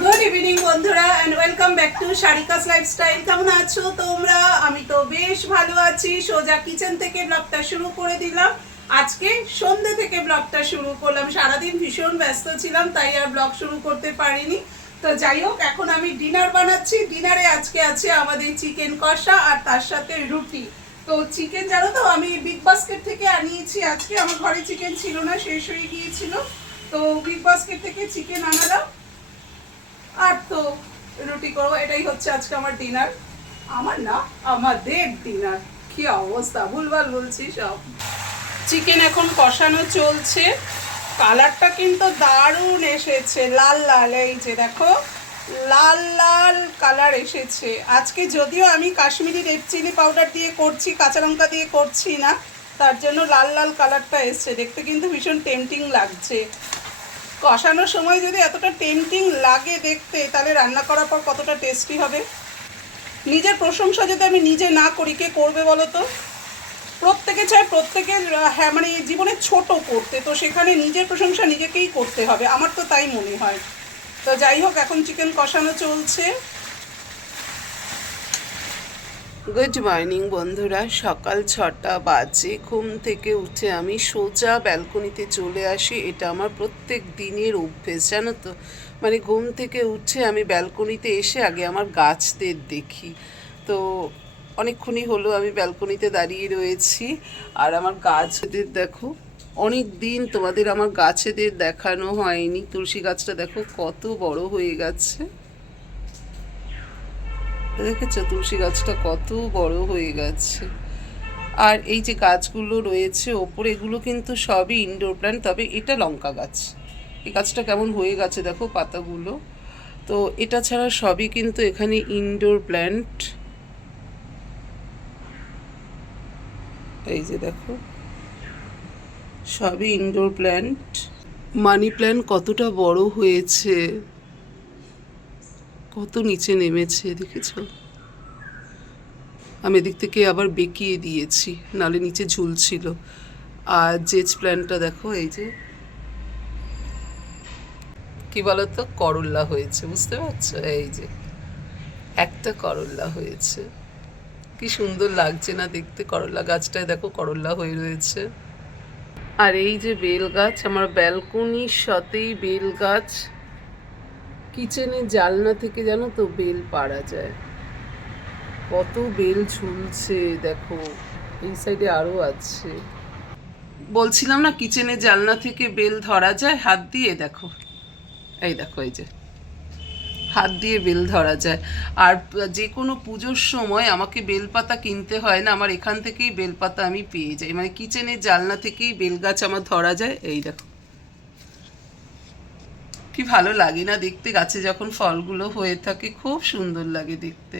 Good evening বন্ধুরা and welcome back to Sharika's lifestyle কেমন আছো তোমরা? আমি তো বেশ ভালো আছি। সোজা কিচেন থেকে ব্লগটা শুরু করে দিলাম। আজকে সন্ধ্যে থেকে ব্লগটা শুরু করলাম। সারাদিন ভীষণ ব্যস্ত ছিলাম, তাই আর ব্লগ শুরু করতে পারিনি। তো যাই হোক, এখন আমি ডিনার বানাচ্ছি। ডিনারে আজকে আছে আমাদের চিকেন কষা আর তার সাথে রুটি। তো চিকেন জানো তো, আমি বিগ বাস্কেট থেকে আনিয়েছি। আজকে আমার ঘরে চিকেন ছিল না, শেষ হয়ে গিয়েছিল। তো বিগ বাস্কেট থেকে চিকেন আনালাম। আর তো রুটি করব, এটাই হচ্ছে আজকে আমার ডিনার আমার না, আমাদের ডিনার কি অবস্থা, ভুলভাল বলছি সব। চিকেন এখন কষানো চলছে। কালারটা কিন্তু দারুণ এসেছে, লাল লাল, এই যে দেখো। লাল লাল কালার এসেছে। আজকে যদিও আমি কাশ্মীরি রেড চিলি পাউডার দিয়ে করছি, কাঁচা লঙ্কা দিয়ে করছি না তার জন্য লাল লাল কালারটা এসছে। দেখতে কিন্তু ভীষণ টেম্পটিং লাগছে। কষানোর সময় যদি এতটা টেম্পটিং লাগে দেখতে, তাহলে রান্না করার পর কতটা টেস্টি হবে? নিজের প্রশংসা যদি আমি নিজে না করি, কে করবে বলো তো? প্রত্যেকে চায় প্রত্যেকের হ্যাঁ মানে জীবনে ছোট করতে, তো সেখানে নিজের প্রশংসা নিজেকেই করতে হবে। আমার তো তাই মনে হয়। তো যাই হোক, এখন চিকেন কষানো চলছে। গুড মর্নিং বন্ধুরা। সকাল ছটা বাজে। ঘুম থেকে উঠে আমি সোজা ব্যালকনিতে চলে আসি। এটা আমার প্রত্যেক দিনের অভ্যেস, জানো তো? মানে ঘুম থেকে উঠে আমি ব্যালকনিতে এসে আগে আমার গাছদের দেখি। তো অনেকক্ষণই হলো আমি ব্যালকনিতে দাঁড়িয়ে রয়েছি। আর আমার গাছদের দেখো অনেক দিন তোমাদের আমার গাছেদের দেখানো হয়নি। তুলসী গাছটা দেখো, কত বড় হয়ে গেছে। দেখেছ? তুলসী গাছটা কত বড় হয়ে গেছে। আর এই যে গাছগুলো রয়েছে, ওপরে এগুলো কিন্তু সবই ইনডোর প্ল্যান্ট তবে এটা লঙ্কা গাছ। এই গাছটা কেমন হয়ে গেছে দেখো পাতাগুলো। তো এটা ছাড়া সবই কিন্তু এখানে ইনডোর প্ল্যান্ট এই যে দেখো, সবই ইনডোর প্ল্যান্ট মানি প্ল্যান্ট কতটা বড় হয়েছে। কত নিচে নেমেছে, দেখেছ? আমি এদিক থেকে আবার বেঁকিয়ে দিয়েছি, নালে নিচে ঝুলছিল। আর জেজ প্ল্যানটা দেখো, এই যে। কি বলতো? করল্লা হয়েছে, বুঝতে পারছ? এই যে। একটা করল্লা হয়েছে। কি সুন্দর লাগছে না দেখতে করল্লা গাছটায়, দেখো করল্লা হয়ে রয়েছে। আর এই যে বেল গাছ, আমার ব্যালকনির সাথেই বেল গাছ। কিচেনের জালনা থেকে জানো তো বেল পাড়া যায়। কত বেল ঝুলছে, দেখো, এই সাইডে আরও আছে। বলছিলাম না, কিচেনের জালনা থেকে বেল ধরা যায়? হাত দিয়ে দেখো। এই দেখো, এই যে। হাত দিয়ে বেল ধরা যায়। আর যে কোনো পুজোর সময় আমাকে বেলপাতা কিনতে হয় না, আমার এখান থেকেই বেলপাতা আমি পেয়ে যাই। মানে কিচেনের জালনা থেকেই বেল গাছ আমার ধরা যায়। এই দেখো। কি ভালো লাগে না দেখতে? গাছে যখন ফলগুলো হয়ে থাকে, খুব সুন্দর লাগে দেখতে।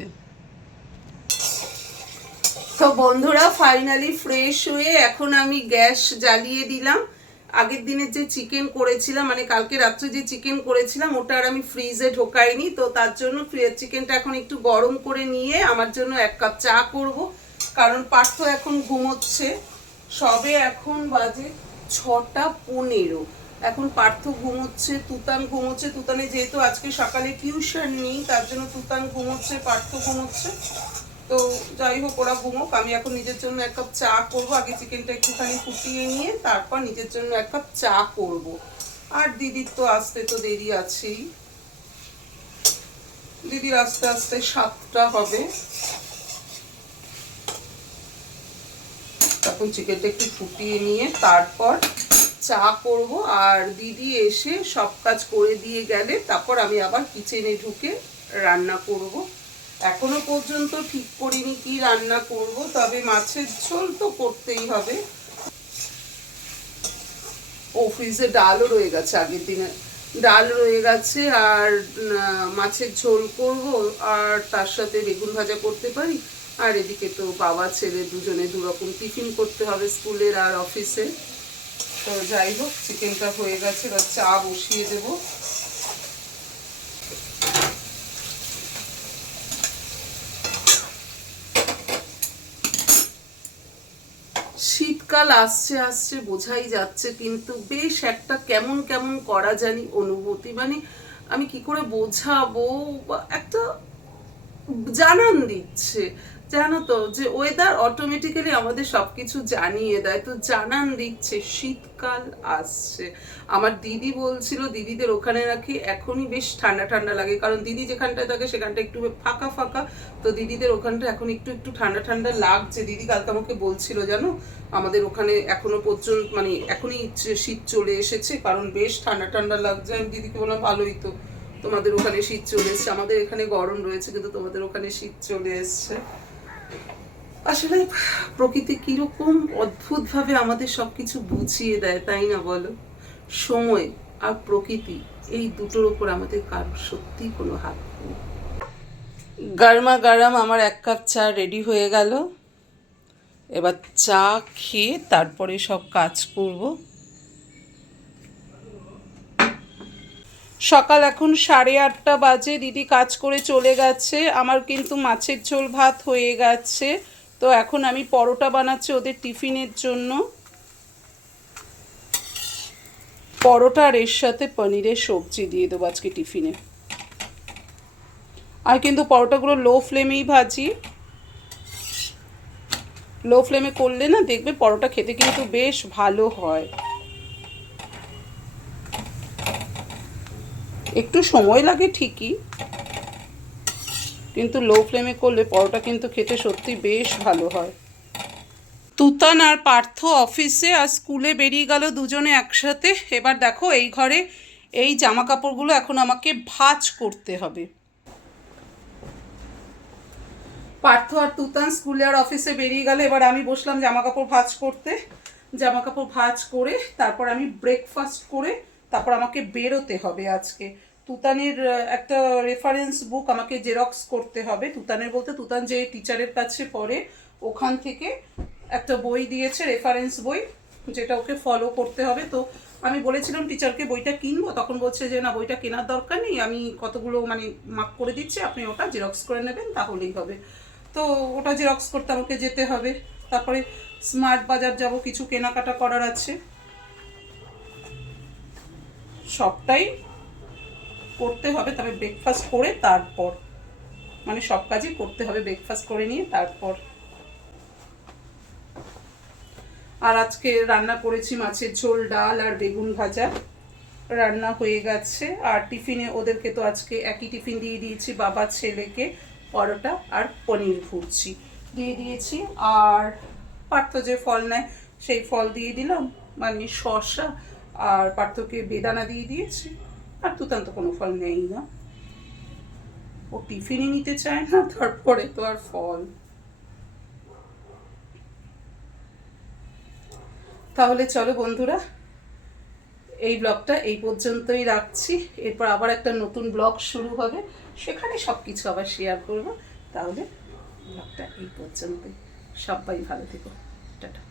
তো বন্ধুরা ফাইনালি ফ্রেশ হয়ে এখন আমি গ্যাস জ্বালিয়ে দিলাম। আগের দিনের যে চিকেন করেছিলাম মানে কালকে রাত্রে যে চিকেন করেছিলাম, ওটা আর আমি ফ্রিজে ঢোকাইনি। তো তার জন্য চিকেনটা এখন একটু গরম করে নিয়ে আমার জন্য এক কাপ চা করব। কারণ পার্থ এখন ঘুমোচ্ছে। সবে এখন বাজে ছটা পনেরো। এখন পার্থ ঘুমোচ্ছে, তুতান ঘুমোচ্ছে। তুতানে যেহেতু আজকে সকালে টিউশন নেই, তার জন্য তুতান ঘুমোচ্ছে, পার্থ ঘুমোচ্ছে। তো যাই হোক, ওরা ঘুমোক। আমি এখন নিজের জন্য এক কাপ চা করব। আগে চিকেনটা একটুখানি ফুটিয়ে নিয়ে তারপর নিজের জন্য এক কাপ চা করব। আর দিদির তো আসতে তো দেরি আছেই। দিদির আস্তে আস্তে সাতটা হবে। তখন চিকেনটা একটু ফুটিয়ে নিয়ে তারপর চা করব আর দিদি এসে সব কাজ করে দিয়ে গেলে তারপর আমি আবার কিচেনে ঢুকে রান্না করব। এখনও পর্যন্ত ঠিক করিনি কি রান্না করব, তবে মাছের ঝোল তো করতেই হবে। ও ফ্রিজে ডালও রয়ে গেছে আগের দিনে। ডাল রয়ে গেছে আর মাছের ঝোল করব আর তার সাথে বেগুন ভাজা করতে পারি। আর এদিকে তো বাবা, ছেলে দুজনে দু রকম টিফিন করতে হবে স্কুলের আর অফিসে। তো যাই হোক চিকেনটা হয়ে গেছে, এবার চা বসিয়ে দেবো। শীতকাল আসছে আসছে, বোঝাই যাচ্ছে, কিন্তু বেশ একটা কেমন কেমন করা জানি অনুভূতি। মানে আমি কি করে বোঝাবো? একটা জানান দিচ্ছে। জানো তো যে ওয়েদার অটোমেটিক্যালি আমাদের সবকিছু জানিয়ে দেয়। তো জানান দিচ্ছে শীতকাল আসছে। আমার দিদি বলছিল, দিদিদের ওখানে নাকি এখনই বেশ ঠান্ডা ঠান্ডা লাগে। কারণ দিদি যেখানটায় থাকে সেখানটা একটু ফাঁকা ফাঁকা। তো দিদিদের ওখানটা এখন একটু একটু ঠান্ডা ঠান্ডা লাগছে। দিদি কালকে আমাকে বলছিল, জানো, আমাদের ওখানে এখনও পর্যন্ত মানে এখনই শীত চলে এসেছে, কারণ বেশ ঠান্ডা ঠান্ডা লাগছে। আমি দিদিকে বললাম, ভালোই তো। তোমাদের ওখানে শীত চলে এসছে। আমাদের এখানে গরম রয়েছে, কিন্তু তোমাদের ওখানে শীত চলে এসছে। আসলে প্রকৃতি কীরকম অদ্ভুতভাবে আমাদের সবকিছু বুঝিয়ে দেয়, তাই না বলো? সময় আর প্রকৃতি এই দুটোর ওপর আমাদের কারোর সত্যি কোনো হাত নেই। গরমা গরম আমার এক কাপ চা রেডি হয়ে গেল। এবার চা খেয়ে তারপরে সব কাজ করব। সকাল এখন সাড়ে আটটা বাজে, দিদি কাজ করে চলে গেছে। আমার কিন্তু মাছের ঝোল ভাত হয়ে গেছে। তো এখন আমি পরোটা বানাচ্ছি ওদের টিফিনের জন্য। পরোটা আর এর সাথে পনিরের সবজি দিয়ে দেবো আজকে টিফিনে। আর কিন্তু পরোটাগুলো লো ফ্লেমেই ভাজি। লো ফ্লেমে করলে না দেখবে পরোটা খেতে কিন্তু বেশ ভালো হয়। একটু সময় লাগে ঠিকই। কিন্তু লো ফ্লেমে করলে পরোটা কিন্তু খেতে সত্যি বেশ ভালো হয়। তুতান আর পার্থ অফিসে আর স্কুলে বেরিয়ে গেল দুজনে একসাথে। এবার দেখো এই ঘরে এই জামা কাপড়গুলো এখন আমাকে ভাজ করতে হবে। পার্থ আর তুতান স্কুলে আর অফিসে বেরিয়ে গেল। এবার আমি বসলাম জামা কাপড় ভাজ করতে। জামা কাপড় ভাজ করে তারপর আমি ব্রেকফাস্ট করে তারপর আমাকে বেরোতে হবে আজকে। তুতানের একটা রেফারেন্স বুক আমাকে জেরক্স করতে হবে। তুতানের বলতে তুতান যে টিচারের কাছে পড়ে, ওখান থেকে একটা বই দিয়েছে রেফারেন্স বই, যেটা ওকে ফলো করতে হবে। তো আমি বলেছিলাম টিচারকে বইটা কিনবো? তখন বলছে যে, না, বইটা কেনার দরকার নেই। আমি কতগুলো মানে মার্ক করে দিচ্ছি। আপনি ওটা জেরক্স করে নেবেন, তাহলেই হবে। তো ওটা জেরক্স করতে আমাকে যেতে হবে। তারপরে স্মার্ট বাজার যাব, কিছু কেনাকাটা করার আছে। সবটাই করতে হবে তবে ব্রেকফাস্ট করে তারপর মানে সব কাজই করতে হবে ব্রেকফাস্ট করে নিয়ে তারপর। আর আজকে রান্না করেছি মাছের ঝোল, ডাল আর বেগুন ভাজা। রান্না হয়ে গেছে, আর টিফিনে ওদেরকে তো আজকে একই টিফিন দিয়ে দিয়েছি, বাবা, ছেলেকে পরোটা আর পনির ভুরছি দিয়ে দিয়েছি। আর পার্থ যে ফল নেয়, সেই ফল দিয়ে দিলাম মানে শসা আর পার্থকে বেদানা দিয়ে দিয়েছি। আর তুতান তো কোনো ফল নেই না। ও টিফিনই নিতে চায় না, তারপরে তো আর ফল। তাহলে চলো বন্ধুরা, এই ব্লগটা এই পর্যন্তই রাখছি। এরপর আবার একটা নতুন ব্লগ শুরু হবে, সেখানে সব কিছু আবার শেয়ার করব। তাহলে ব্লগটা এই পর্যন্তই। সবাই ভালো থেকো। টাটা।